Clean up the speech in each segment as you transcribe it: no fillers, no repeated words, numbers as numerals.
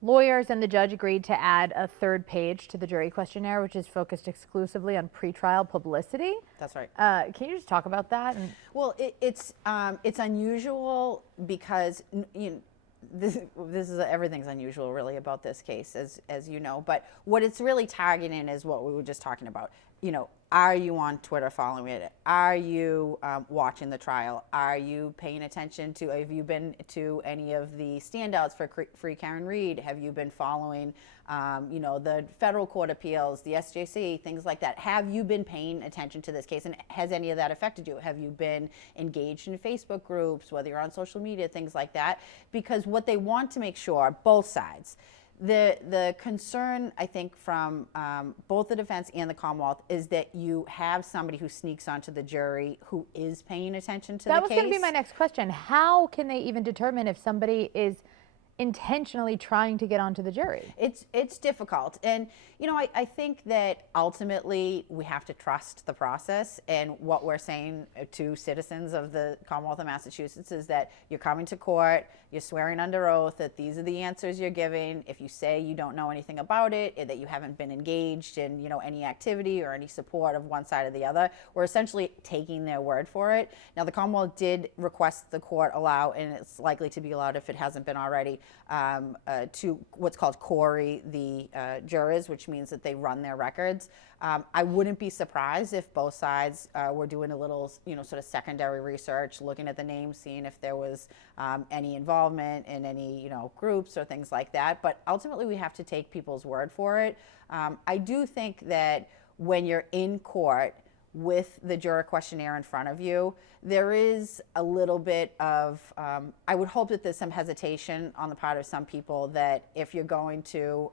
lawyers and the judge agreed to add a third page to the jury questionnaire, which is focused exclusively on pretrial publicity. That's right. Can you just talk about that? Well, it's unusual because this is everything's unusual really about this case, as you know. But what it's really targeting is what we were just talking about. Are you on Twitter following it? Are you watching the trial? Are you paying attention to, have you been to any of the standouts for Free Karen Read? Have you been following, the federal court appeals, the SJC, things like that? Have you been paying attention to this case? And has any of that affected you? Have you been engaged in Facebook groups, whether you're on social media, things like that? Because what they want to make sure, both sides, the concern, I think, from both the defense and the Commonwealth is that you have somebody who sneaks onto the jury who is paying attention to the case. That was going to be my next question. How can they even determine if somebody is intentionally trying to get onto the jury? It's difficult. And, I think that ultimately we have to trust the process. And what we're saying to citizens of the Commonwealth of Massachusetts is that you're coming to court, you're swearing under oath that these are the answers you're giving. If you say you don't know anything about it, that you haven't been engaged in, any activity or any support of one side or the other, we're essentially taking their word for it. Now, the Commonwealth did request the court allow, and it's likely to be allowed if it hasn't been already, to what's called query the jurors, which means that they run their records. I wouldn't be surprised if both sides were doing a little, sort of secondary research, looking at the names, seeing if there was any involvement in any, groups or things like that. But ultimately, we have to take people's word for it. I do think that when you're in court with the juror questionnaire in front of you, there is a little bit of, I would hope that there's some hesitation on the part of some people that if you're going to,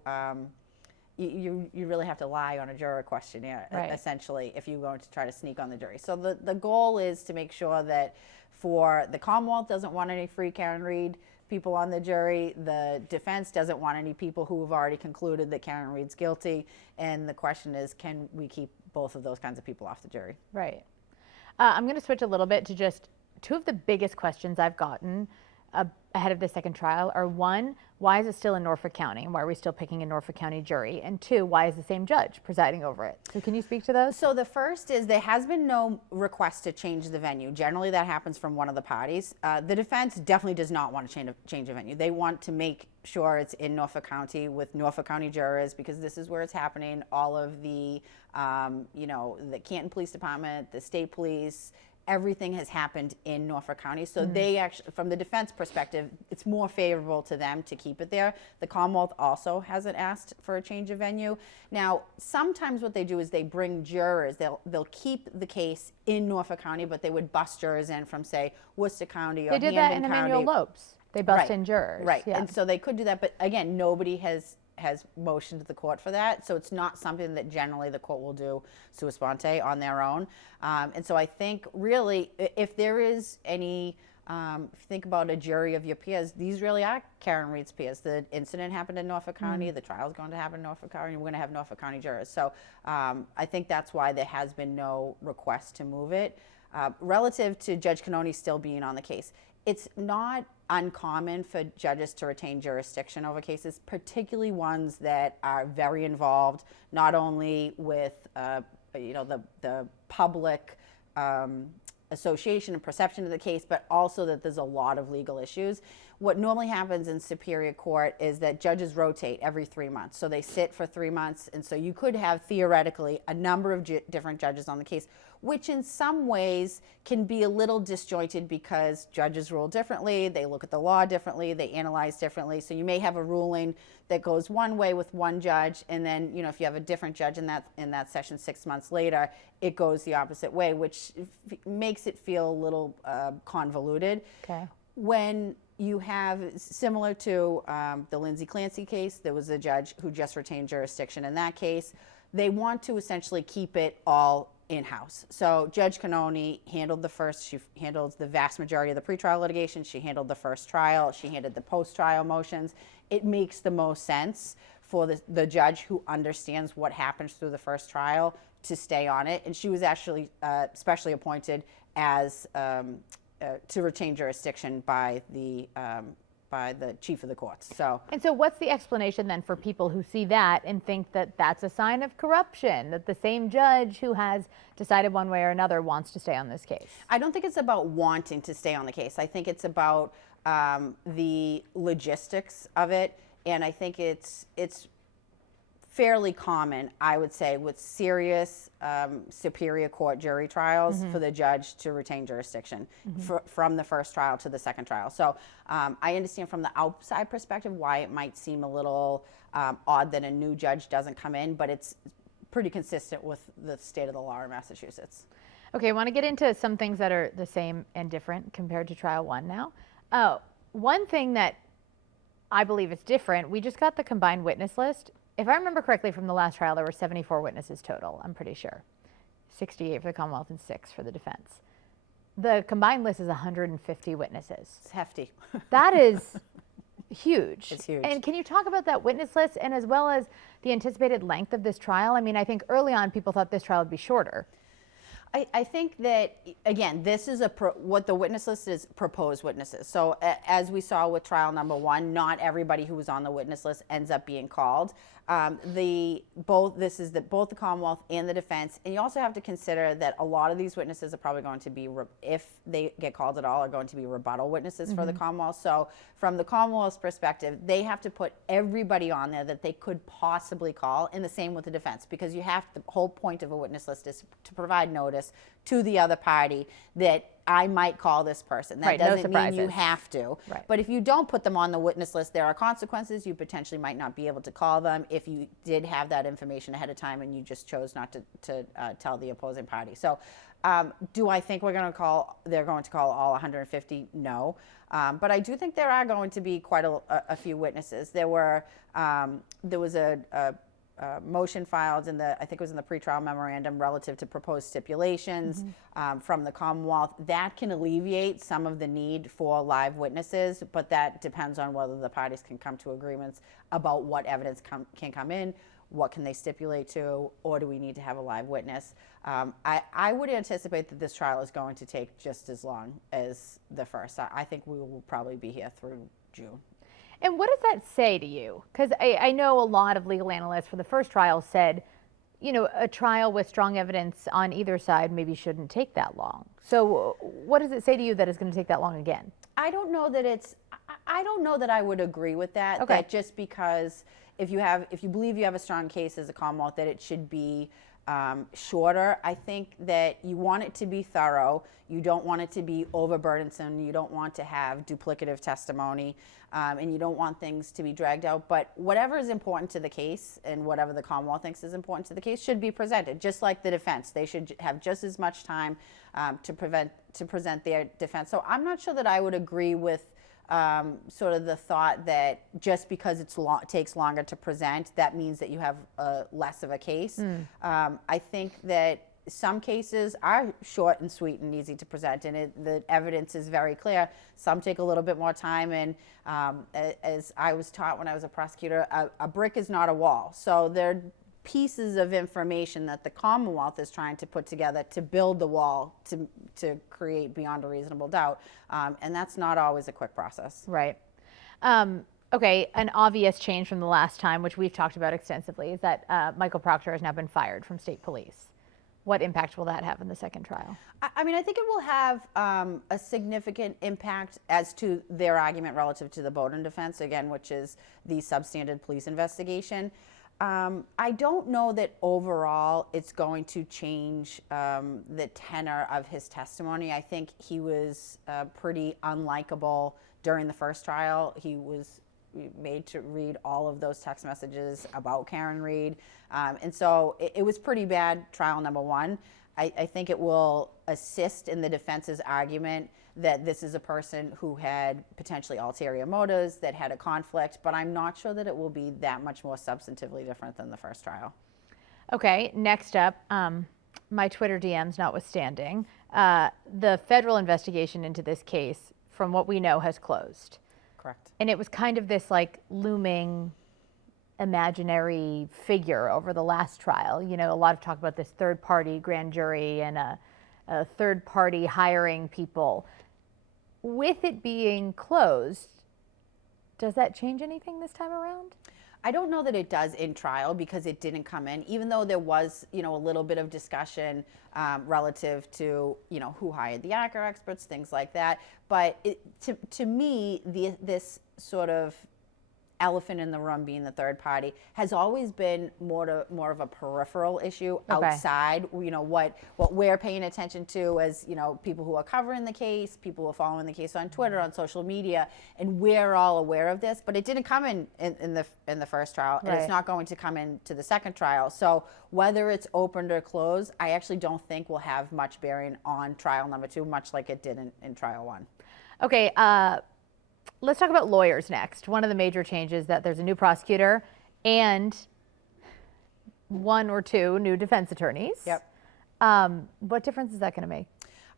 you really have to lie on a juror questionnaire, right, essentially, if you're going to try to sneak on the jury. So the goal is to make sure that for the Commonwealth doesn't want any Free Karen Read people on the jury, the defense doesn't want any people who have already concluded that Karen Read's guilty, and the question is, can we keep both of those kinds of people off the jury? Right. I'm going to switch a little bit to just two of the biggest questions I've gotten ahead of the second trial are, one, why is it still in Norfolk County? And why are we still picking a Norfolk County jury? And two, why is the same judge presiding over it? So can you speak to those? So the first is there has been no request to change the venue. Generally, that happens from one of the parties. The defense definitely does not want to change the venue. They want to make sure it's in Norfolk County with Norfolk County jurors, because this is where it's happening. All of the, the Canton Police Department, the state police, everything has happened in Norfolk County. So they actually, from the defense perspective, it's more favorable to them to keep it there. The Commonwealth also hasn't asked for a change of venue. Now, sometimes what they do is they bring jurors. They'll keep the case in Norfolk County, but they would bust jurors in from, say, Worcester County or Camden County. They did that in Emmanuel Lopes. They bust in jurors. Right, yeah. And so they could do that, but again, nobody has motioned to the court for that, so it's not something that generally the court will do sua sponte on their own. And so I think really, if there is any, if you think about a jury of your peers, these really are Karen Read's peers. The incident happened in Norfolk County, the trial is going to happen in Norfolk County, and we're going to have Norfolk County jurors. So I think that's why there has been no request to move it. Relative to Judge Cannone still being on the case, it's not uncommon for judges to retain jurisdiction over cases, particularly ones that are very involved, not only with the public association and perception of the case, but also that there's a lot of legal issues. What normally happens in Superior Court is that judges rotate every 3 months. So they sit for 3 months, and so you could have theoretically a number of different judges on the case, which in some ways can be a little disjointed because judges rule differently, they look at the law differently, they analyze differently. So you may have a ruling that goes one way with one judge, and then if you have a different judge in that session 6 months later, it goes the opposite way, which makes it feel a little convoluted. Okay. When you have, similar to the Lindsay Clancy case, there was a judge who just retained jurisdiction in that case. They want to essentially keep it all in-house. So Judge Cannone handled she handled the vast majority of the pretrial litigation. She handled the first trial. She handled the post-trial motions. It makes the most sense for the judge who understands what happens through the first trial to stay on it. And she was actually specially appointed as to retain jurisdiction by the by the chief of the courts. So, and so what's the explanation then for people who see that and think that that's a sign of corruption, that the same judge who has decided one way or another wants to stay on this case? I don't think it's about wanting to stay on the case. I think it's about the logistics of it, and I think it's fairly common, I would say, with serious superior court jury trials for the judge to retain jurisdiction from the first trial to the second trial. So I understand from the outside perspective why it might seem a little odd that a new judge doesn't come in, but it's pretty consistent with the state of the law in Massachusetts. Okay, I want to get into some things that are the same and different compared to trial one now. One thing that I believe is different, we just got the combined witness list. If I remember correctly from the last trial, there were 74 witnesses total, I'm pretty sure. 68 for the Commonwealth and 6 for the defense. The combined list is 150 witnesses. It's hefty. That is huge. It's huge. And can you talk about that witness list and as well as the anticipated length of this trial? I mean, I think early on people thought this trial would be shorter. I think that, again, this is what the witness list is, proposed witnesses. So as we saw with trial number one, not everybody who was on the witness list ends up being called. Both the Commonwealth and the defense, and you also have to consider that a lot of these witnesses are probably going to be, if they get called at all, are going to be rebuttal witnesses for the Commonwealth. So from the Commonwealth's perspective, they have to put everybody on there that they could possibly call, and the same with the defense, because the whole point of a witness list is to provide notice to the other party that I might call this person. That right, doesn't no mean you have to. Right. But if you don't put them on the witness list, there are consequences. You potentially might not be able to call them if you did have that information ahead of time and you just chose not to tell the opposing party. So do I think they're going to call all 150? No. But I do think there are going to be quite a few witnesses. There was a motion filed I think it was in the pretrial memorandum relative to proposed stipulations from the Commonwealth. That can alleviate some of the need for live witnesses, but that depends on whether the parties can come to agreements about what evidence can come in, what can they stipulate to, or do we need to have a live witness. I would anticipate that this trial is going to take just as long as the first. I think we will probably be here through June. And what does that say to you? Because I know a lot of legal analysts for the first trial said, you know, a trial with strong evidence on either side maybe shouldn't take that long. So what does it say to you that it's going to take that long again? I don't know that I would agree with that. Okay. That just because if you believe you have a strong case as a Commonwealth, that it should be shorter. I think that you want it to be thorough. You don't want it to be overburdensome. You don't want to have duplicative testimony, and you don't want things to be dragged out. But whatever is important to the case and whatever the Commonwealth thinks is important to the case should be presented, just like the defense. They should have just as much time to present their defense. So I'm not sure that I would agree with sort of the thought that just because it takes longer to present, that means that you have less of a case. I think that some cases are short and sweet and easy to present, and the evidence is very clear. Some take a little bit more time, and as I was taught when I was a prosecutor, a brick is not a wall. So they're pieces of information that the Commonwealth is trying to put together to build the wall to create beyond a reasonable doubt, and that's not always a quick process. Right. Okay, an obvious change from the last time, which we've talked about extensively, is that Michael Proctor has now been fired from state police. What impact will that have in the second trial? I mean, I think it will have a significant impact as to their argument relative to the Bowdoin defense, again, which is the substandard police investigation. I don't know that overall it's going to change the tenor of his testimony. I think he was pretty unlikable during the first trial. He was made to read all of those text messages about Karen Reed. And so it was pretty bad, trial number one. I think it will assist in the defense's argument that this is a person who had potentially ulterior motives, that had a conflict, but I'm not sure that it will be that much more substantively different than the first trial. Okay, next up, my Twitter DMs notwithstanding, the federal investigation into this case, from what we know, has closed. Correct. And it was kind of this like looming imaginary figure over the last trial. You know, a lot of talk about this third party grand jury and a third party hiring people. With it being closed, Does that change anything this time around? I don't know that it does in trial because it didn't come in, even though there was, a little bit of discussion relative to, who hired the ACCA experts, things like that. But to me, this sort of elephant in the room being the third party has always been more of a peripheral issue outside, what we're paying attention to as, people who are covering the case, people who are following the case on Twitter, on social media, and we're all aware of this, but it didn't come in the first trial, and it's not going to come into the second trial. So whether it's opened or closed, I actually don't think will have much bearing on trial number 2, much like it did in trial 1. Okay, let's talk about lawyers next. One of the major changes is that there's a new prosecutor and 1 or 2 new defense attorneys. Yep. What difference is that going to make?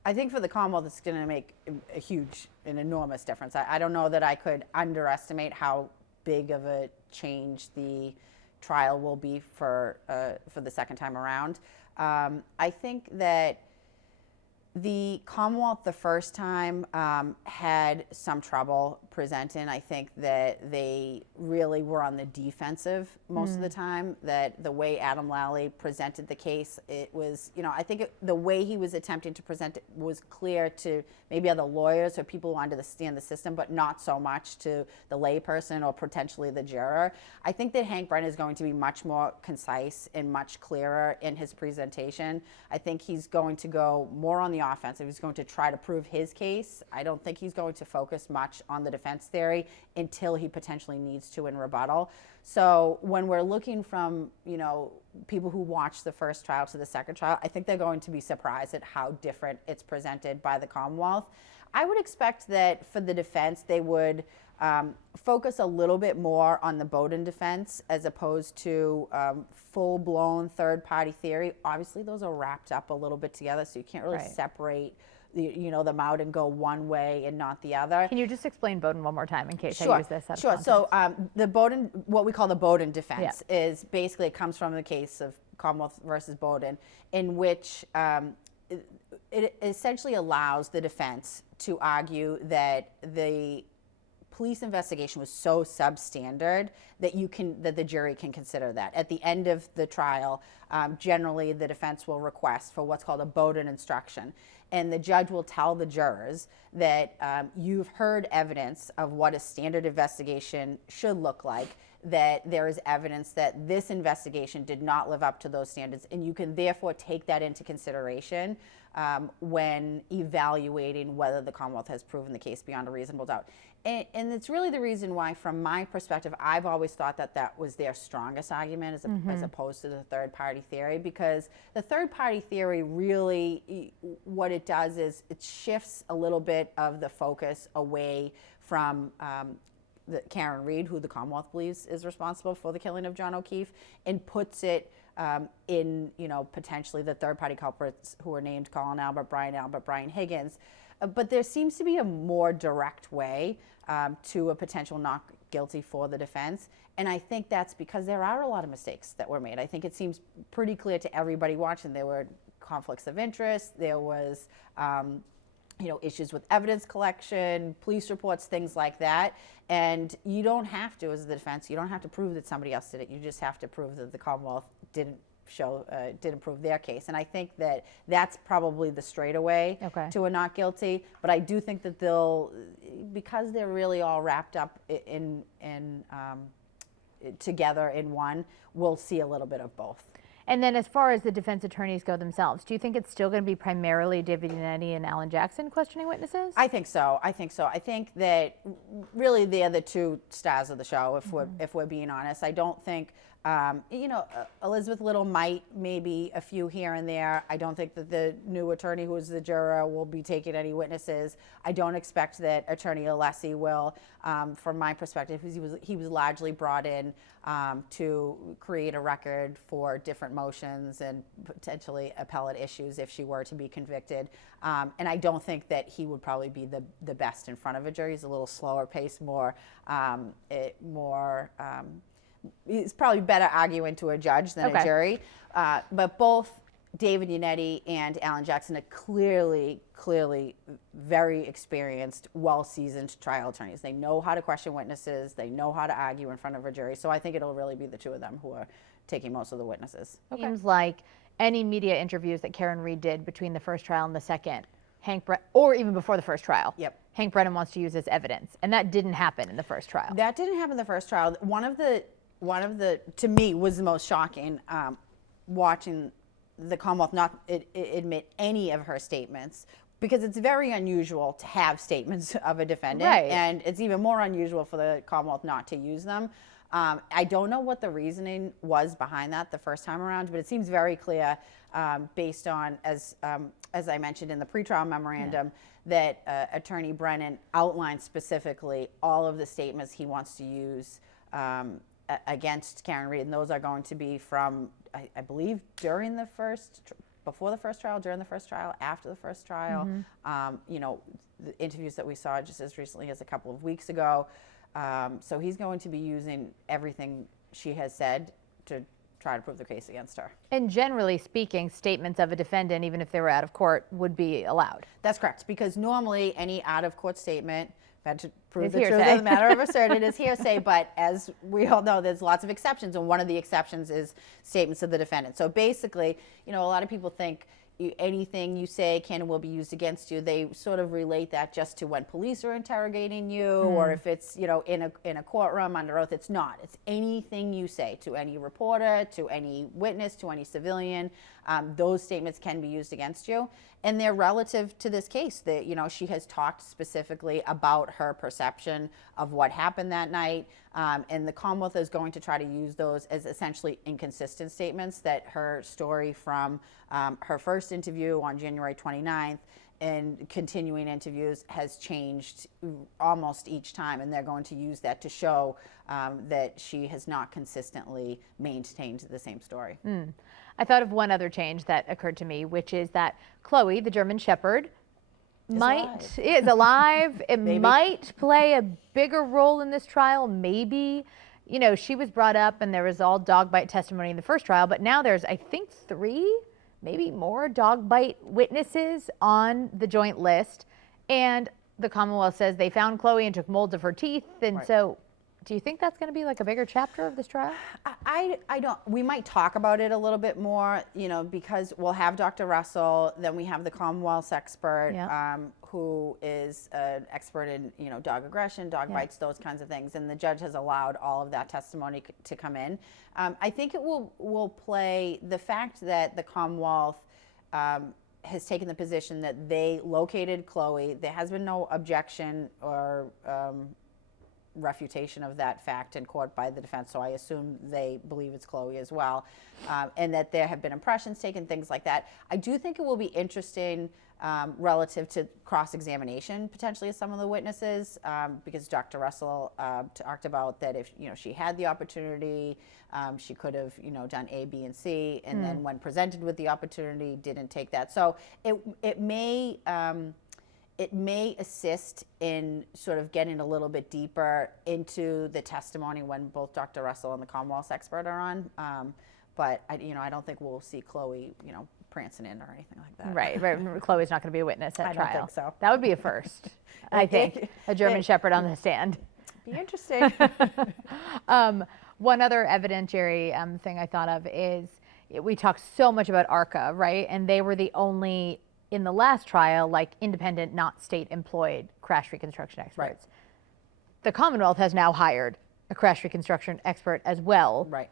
I think for the Commonwealth, it's going to make an enormous difference. I don't know that I could underestimate how big of a change the trial will be for the second time around. I think that the Commonwealth the first time had some trouble presenting. I think that they really were on the defensive most of the time, that the way Adam Lally presented the case, it was, I think the way he was attempting to present it was clear to maybe other lawyers or people who understand the system, but not so much to the layperson or potentially the juror. I think that Hank Brennan is going to be much more concise and much clearer in his presentation. I think he's going to go more on the offensive. He's going to try to prove his case. I don't think he's going to focus much on the defense theory until he potentially needs to in rebuttal. So when we're looking from, people who watched the first trial to the second trial, I think they're going to be surprised at how different it's presented by the Commonwealth. I would expect that for the defense, they would focus a little bit more on the Bowdoin defense as opposed to full-blown third-party theory. Obviously, those are wrapped up a little bit together, so you can't really separate them out and go one way and not the other. Can you just explain Bowdoin one more time in case I use this out of Sure. context? So the Bowdoin, what we call the Bowdoin defense, is basically, it comes from the case of Commonwealth versus Bowdoin, in which it essentially allows the defense to argue that the police investigation was so substandard that the jury can consider that. At the end of the trial, generally the defense will request for what's called a Bowdoin instruction. And the judge will tell the jurors that you've heard evidence of what a standard investigation should look like, that there is evidence that this investigation did not live up to those standards, and you can therefore take that into consideration when evaluating whether the Commonwealth has proven the case beyond a reasonable doubt. And it's really the reason why, from my perspective, I've always thought that was their strongest argument as opposed to the third-party theory, because the third-party theory really, what it does is it shifts a little bit of the focus away from Karen Reed, who the Commonwealth believes is responsible for the killing of John O'Keefe, and puts it in, potentially the third-party culprits who are named Colin Albert, Brian Higgins. But there seems to be a more direct way to a potential not guilty for the defense. And I think that's because there are a lot of mistakes that were made. I think it seems pretty clear to everybody watching. There were conflicts of interest. There was, issues with evidence collection, police reports, things like that. And you don't have to, as the defense, you don't have to prove that somebody else did it. You just have to prove that the Commonwealth didn't prove their case. And I think that that's probably the straightaway to a not guilty. But I do think that because they're really all wrapped up in together in one, we'll see a little bit of both. And then as far as the defense attorneys go themselves, do you think it's still going to be primarily David Yannetti and Alan Jackson questioning witnesses? I think so. I think that really they're the two stars of the show, if we're being honest. I don't think Elizabeth Little might, maybe a few here and there. I don't think that the new attorney, who is the juror, will be taking any witnesses. I don't expect that Attorney Alessi will. From my perspective, he was largely brought in to create a record for different motions and potentially appellate issues if she were to be convicted. And I don't think that he would probably be the best in front of a jury. He's a little slower paced, he's probably better arguing to a judge than a jury. But both David Yannetti and Alan Jackson are clearly very experienced, well-seasoned trial attorneys. They know how to question witnesses. They know how to argue in front of a jury. So I think it'll really be the two of them who are taking most of the witnesses. Okay. Seems like any media interviews that Karen Reed did between the first trial and the second, or even before the first trial, Hank Brennan wants to use as evidence, and that didn't happen in the first trial. That didn't happen in the first trial. One of the to me was the most shocking, watching the Commonwealth not admit any of her statements, because it's very unusual to have statements of a defendant, and it's even more unusual for the Commonwealth not to use them. I don't know what the reasoning was behind that the first time around, but it seems very clear, based on, as I mentioned in the pretrial memorandum, that Attorney Brennan outlined specifically all of the statements he wants to use against Karen Reed, and those are going to be from, I believe, before the first trial, during the first trial, after the first trial. You know, the interviews that we saw just as recently as a couple of weeks ago. So he's going to be using everything she has said to try to prove the case against her. And generally speaking, statements of a defendant, even if they were out of court, would be allowed. That's correct, because normally any out-of-court statement, had to prove the truth of the matter of asserted, is hearsay, but as we all know, there's lots of exceptions, and one of the exceptions is statements of the defendant. So basically, you know, a lot of people think anything you say can and will be used against you. They sort of relate that just to when police are interrogating you, or if it's, you know, in a courtroom under oath. It's not. It's anything you say to any reporter, to any witness, to any civilian. Those statements can be used against you, and they're relative to this case. That, you know, she has talked specifically about her perception of what happened that night, and the Commonwealth is going to try to use those as essentially inconsistent statements, that her story from her first interview on January 29th and continuing interviews has changed almost each time, and they're going to use that to show that she has not consistently maintained the same story. I thought of one other change that occurred to me, which is that Chloe, the German Shepherd, is alive. It might play a bigger role in this trial, maybe. You know, she was brought up and there was all dog bite testimony in the first trial, but now there's, I think, 3, maybe more dog bite witnesses on the joint list. And the Commonwealth says they found Chloe and took molds of her teeth. And so do you think that's going to be like a bigger chapter of this trial? I don't. We might talk about it a little bit more, you know, because we'll have Dr. Russell, then we have the Commonwealth's expert, who is an expert in, you know, dog aggression, dog bites, those kinds of things, and the judge has allowed all of that testimony to come in. I think it will play the fact that the Commonwealth has taken the position that they located Chloe. There has been no objection or refutation of that fact in court by the defense, so I assume they believe it's Chloe as well, and that there have been impressions taken, things like that. I do think it will be interesting relative to cross-examination potentially of some of the witnesses, because Dr. Russell talked about that if, you know, she had the opportunity, she could have, you know, done A, B, and C, and then when presented with the opportunity, didn't take that. So it may assist in sort of getting a little bit deeper into the testimony when both Dr. Russell and the Commonwealth's expert are on. But I don't think we'll see Chloe, you know, prancing in or anything like that. Right. Chloe's not going to be a witness at trial. I don't think so. That would be a first, I think. A German Shepherd on the stand. Be interesting. One other evidentiary thing I thought of is we talked so much about ARCA, right? And they were the only, in the last trial, like independent, not state employed crash reconstruction experts. Right. The Commonwealth has now hired a crash reconstruction expert as well. Right.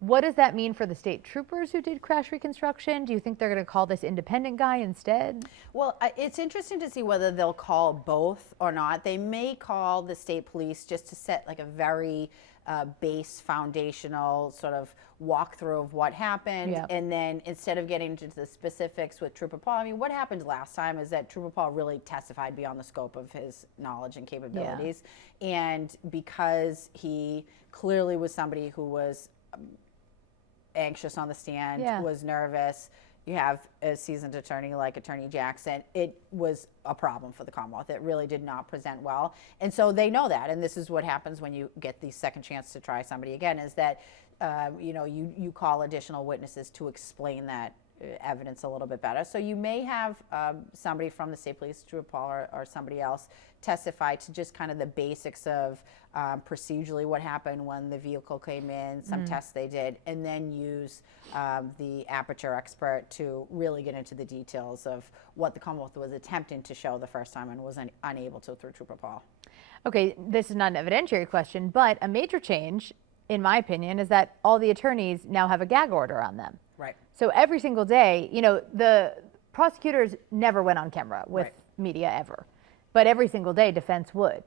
What does that mean for the state troopers who did crash reconstruction? Do you think they're going to call this independent guy instead? Well, it's interesting to see whether they'll call both or not. They may call the state police just to set like a very base foundational sort of walkthrough of what happened. And then instead of getting into the specifics with Trooper Paul, I mean, what happened last time is that Trooper Paul really testified beyond the scope of his knowledge and capabilities. And because he clearly was somebody who was anxious on the stand, was nervous. You have a seasoned attorney like Attorney Jackson. It was a problem for the Commonwealth. It really did not present well. And so they know that. And this is what happens when you get the second chance to try somebody again, is that you call additional witnesses to explain that evidence a little bit better. So you may have somebody from the state police, Drew Paul or somebody else, testify to just kind of the basics of procedurally what happened when the vehicle came in, some tests they did, and then use the aperture expert to really get into the details of what the Commonwealth was attempting to show the first time and was unable to through Trooper Paul. Okay, this is not an evidentiary question, but a major change, in my opinion, is that all the attorneys now have a gag order on them. Right. So every single day, you know, the prosecutors never went on camera with media ever, but every single day defense would.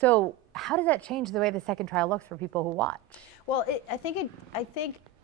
So how does that change the way the second trial looks for people who watch? Well, I think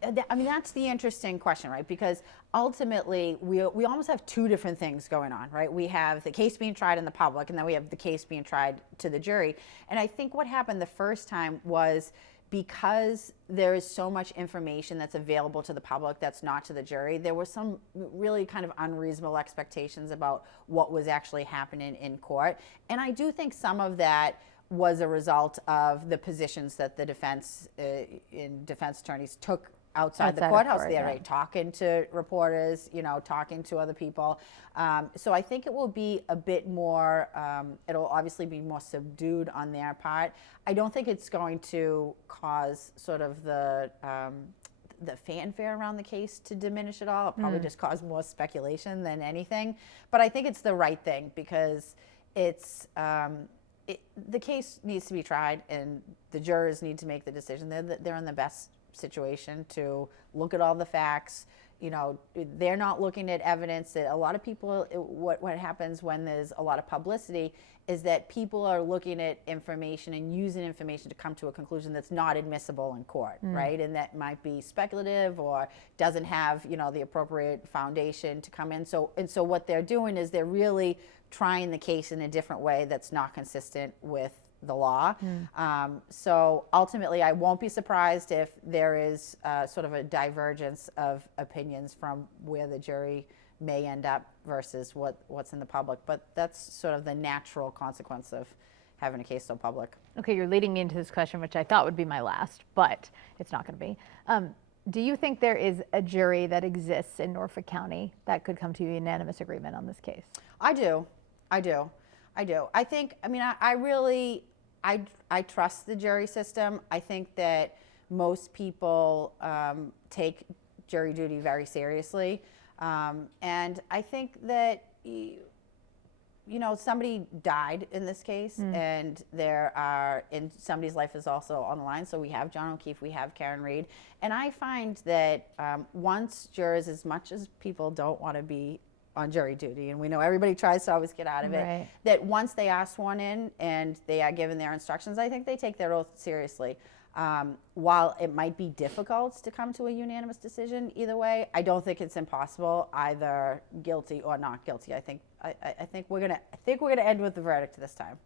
that's the interesting question, right? Because ultimately, we almost have two different things going on, right? We have the case being tried in the public, and then we have the case being tried to the jury. And I think what happened the first time was, because there is so much information that's available to the public that's not to the jury, there were some really kind of unreasonable expectations about what was actually happening in court. And I do think some of that was a result of the positions that the defense attorneys took outside the courthouse there, right? Talking to reporters, you know, talking to other people. So I think it will be a bit more, it'll obviously be more subdued on their part. I don't think it's going to cause sort of the fanfare around the case to diminish at all. It'll probably just cause more speculation than anything. But I think it's the right thing, because it's, the case needs to be tried, and the jurors need to make the decision. They're in the best situation to look at all the facts. You know, they're not looking at evidence that a lot of people, what happens when there's a lot of publicity is that people are looking at information and using information to come to a conclusion that's not admissible in court, right? And that might be speculative or doesn't have, you know, the appropriate foundation to come in. So what they're doing is they're really trying the case in a different way that's not consistent with the law. So ultimately, I won't be surprised if there is sort of a divergence of opinions from where the jury may end up versus what's in the public. But that's sort of the natural consequence of having a case so public. Okay, you're leading me into this question, which I thought would be my last, but it's not going to be. Do you think there is a jury that exists in Norfolk County that could come to a unanimous agreement on this case? I do. I think, I mean, I really trust the jury system. I think that most people take jury duty very seriously. And I think that, you know, somebody died in this case, and and somebody's life is also on the line. So we have John O'Keefe, we have Karen Reed. And I find that once jurors, as much as people don't want to be on jury duty, and we know everybody tries to always get out of it, that once they are sworn in and they are given their instructions, I think they take their oath seriously. While it might be difficult to come to a unanimous decision either way, I don't think it's impossible, either guilty or not guilty. I think we're gonna end with the verdict this time.